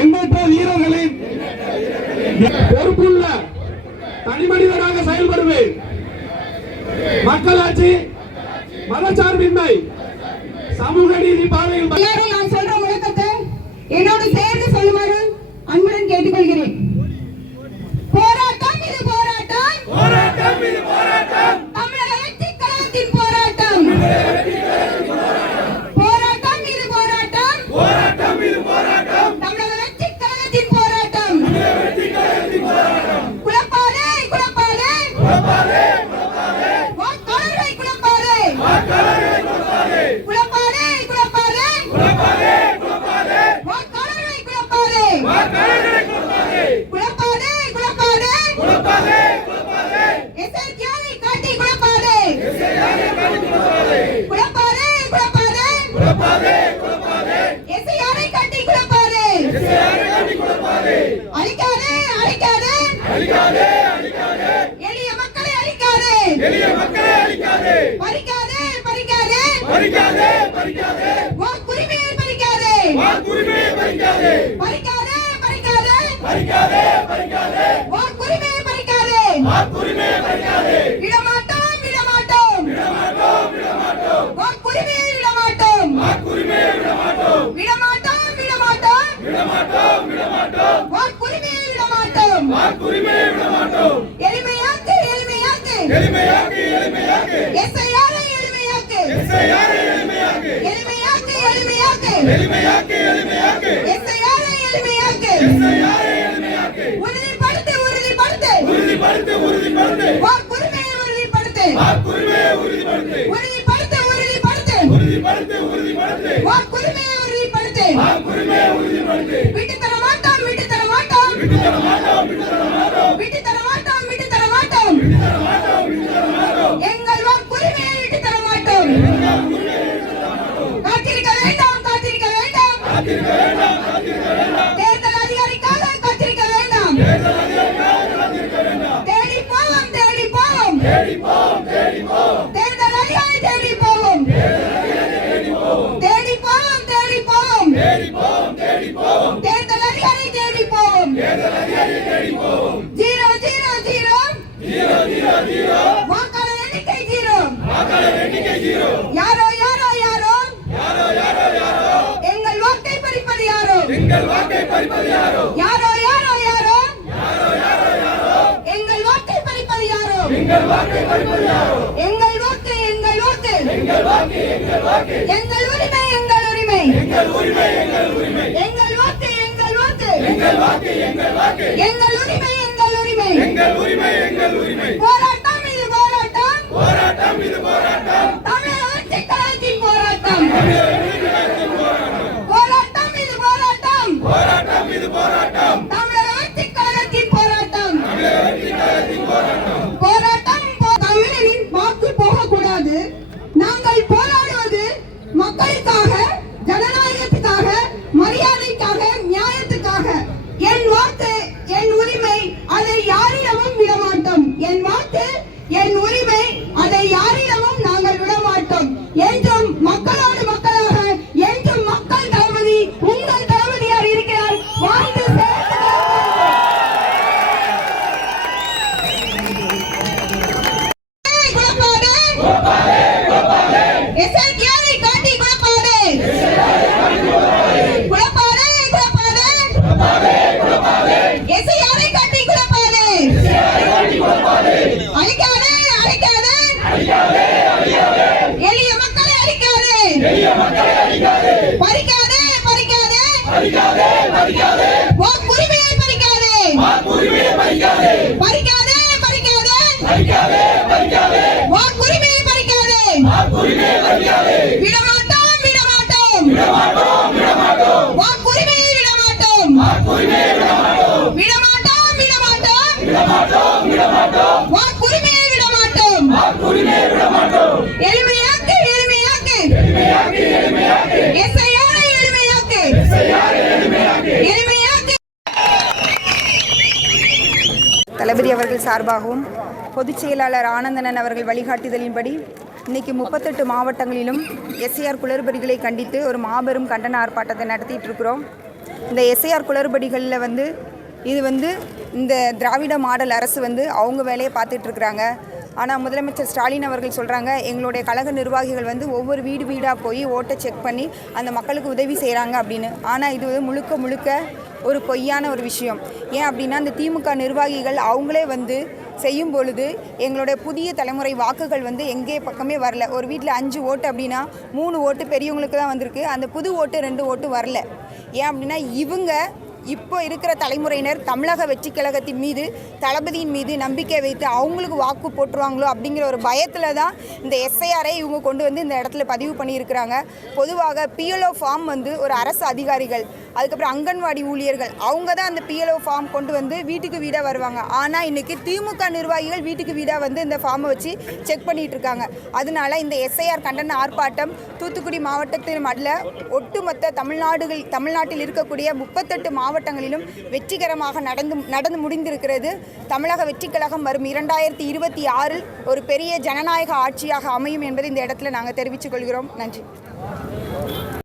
எண்ணற்ற வீரர்களின் பொறுப்புள்ள தனி மனிதனாக செயல்படுவேன். மக்களாட்சி, மதச்சார்பின்மை, சமூக நீதி பாதையில் நான் சொல்ற முழக்கத்தை என்னோடு சேர்ந்து சொல்லுமாறு அன்புடன் கேட்டுக்கொள்கிறேன். போராட்டம் இது போராட்டம், போராட்டம் இது போராட்டம், தமிழக வெற்றிக் கழகத்தின் போராட்டம். போராட்டம் இது போராட்டம், போராட்டம் இது போராட்டம், தமிழக வெற்றிக் கழகத்தின் போராட்டம். குழப்பாதே குழப்பாதே குழப்பாதே வாக்காளர்களை குழப்பாதே, குழப்பாதே குழப்பாதே குழப்பாதே வாக்காளர்களை குழப்பாதே, குழப்பாதே குழப்பாதே எஸ்ஐஆரை காட்டி குழப்பாதே, குழப்பாதே எஸ்ஐஆரை காட்டி குழப்பாதே, அழிக்காதே எளிய மக்களை அழிக்காதே, பறிக்காதே வாக்குரிமையை பறிக்காதே, பறிக்காதே வாக்குரிமையை பறிக்காதே. விடமாட்டோம் வாக்குரிமையை விடமாட்டோம், வாக்குரிமையை விடமாட்டோம். எளிமையாக்கு எஸ்ஐஆரை எளிமையாக்கு, எஸ்ஐஆரை எளிமையாக்கு. உறுதிப்படுத்து வாக்குரிமையை உறுதிப்படுத்து, வாக்குரிமையை உறுதிப்படுத்து. விட்டு தர மாட்டோம் எங்கள் வாக்குரிமையை விட்டு தர மாட்டோம். காத்திருக்க வேண்டாம் தேர்தல் அதிகாரிக்காக காத்திருக்க வேண்டாம். தேடி போவோம் தேர்தல் அதிகாரி தேடி போவோம். தேர்தல் அதிகாரி தேடி போவோம். 0 வாக்காளர் எண்ணிக்கை 0. யாரோ எங்கள் வாக்கை பறிப்பது யாரோ, யாரோ எங்கள் வாக்கை பறிப்பது யாரோ. எங்கள் வாக்கு எங்கள் உரிமை, எங்கள் வாக்கு எங்கள் உரிமை. போராட்டம் இது போராட்டம், தமிழக வெற்றிக் கழகத்தின் போராட்டம். போராட்டம் இது போராட்டம், தமிழக வெற்றிக் கழகத்தின் போராட்டம். தமிழரின் வாக்கு போகக்கூடாது. நாங்கள் போராடுவது மக்களுக்காக, ஜனநாயகத்துக்காக, மரியாதைக்காக, நியாயத்துக்காக. என் வாக்கு என் உரிமை, அதை யாரிடமும் விடமாட்டோம். என் வாக்கு என் உரிமை, அதை யாரிடமும் நாங்கள் விடமாட்டோம். என்றும் மக்களோடு மக்களாக, என்றும் மக்கள் தளபதி, உங்கள் தளபதியார் இருக்கிறார். வாழ்ந்து எஸ்ஐஆரை காட்டி குழப்பாதே, எஸ்ஐஆரை காட்டி குழப்பாதே. அழிக்காதே எளிய மக்களை அழிக்காதே, பறிக்காதே வாக்குரிமையை பறிக்காதே, வாக்குரிமையை பறிக்காதே. விடமாட்டோம் வாக்குரிமையை விடமாட்டோம், வாக்குரிமையை விடமாட்டோம். எளிமையாக்கு எஸ்ஐஆரை எளிமையாக்கு. தளபதி அவர்கள் சார்பாகவும் பொதுச் செயலாளர் ஆனந்தனன் அவர்கள் வழிகாட்டுதலின்படி இன்றைக்கி 38 மாவட்டங்களிலும் எஸ்ஐஆர் குளறுபடிகளை கண்டித்து ஒரு மாபெரும் கண்டன ஆர்ப்பாட்டத்தை நடத்திட்டு இருக்கிறோம். இந்த எஸ்ஐஆர் குளறுபடிகளில் வந்து இது வந்து இந்த திராவிட மாடல் அரசு வந்து அவங்க வேலையை பார்த்துட்ருக்குறாங்க. ஆனால் முதலமைச்சர் ஸ்டாலின் அவர்கள் சொல்கிறாங்க, எங்களுடைய கழக நிர்வாகிகள் வந்து ஒவ்வொரு வீடு வீடாக போய் ஓட்டை செக் பண்ணி அந்த மக்களுக்கு உதவி செய்கிறாங்க அப்படின்னு. ஆனால் இது வந்து முழுக்க முழுக்க ஒரு பொய்யான ஒரு விஷயம். ஏன் அப்படின்னா இந்த திமுக நிர்வாகிகள் அவங்களே வந்து செய்யும் பொழுது எங்களுடைய புதிய தலைமுறை வாக்குகள் வந்து எங்கே பக்கமே வரல. ஒரு வீட்டில் 5 ஓட்டு அப்படின்னா 3 ஓட்டு பெரியவங்களுக்கு தான் வந்திருக்கு. அந்த புது ஓட்டு 2 ஓட்டு வரல. ஏன் அப்படின்னா இவங்க இப்போ இருக்கிற தலைமுறையினர் தமிழக வெற்றி கழகத்தின் மீது, தளபதியின் மீது நம்பிக்கை வைத்து அவங்களுக்கு வாக்கு போட்டுருவாங்களோ அப்படிங்கிற ஒரு பயத்தில் தான் இந்த எஸ்ஐஆரை இவங்க கொண்டு வந்து இந்த இடத்துல பதிவு பண்ணியிருக்கிறாங்க. பொதுவாக பிஎல்ஓ ஃபார்ம் வந்து ஒரு அரசு அதிகாரிகள், அதுக்கப்புறம் அங்கன்வாடி ஊழியர்கள் அவங்க தான் அந்த பிஎல்ஓ ஃபார்ம் கொண்டு வந்து வீட்டுக்கு வீடாக வருவாங்க. ஆனால் இன்றைக்கி திமுக நிர்வாகிகள் வீட்டுக்கு வீடாக வந்து இந்த ஃபார்மை வச்சு செக் பண்ணிகிட்டு இருக்காங்க. அதனால இந்த எஸ்ஐஆர் கண்டன ஆர்ப்பாட்டம் தூத்துக்குடி மாவட்டத்தில் அல்ல, ஒட்டுமொத்த தமிழ்நாட்டில் இருக்கக்கூடிய 38 மாவட்டங்களிலும் வெற்றிகரமாக நடந்து முடிந்திருக்கிறது. தமிழக வெற்றி கழகம் வரும் 2026 ஒரு பெரிய ஜனநாயக ஆட்சியாக அமையும் என்பதை இந்த இடத்துல நாங்கள் தெரிவித்துக் கொள்கிறோம். நன்றி.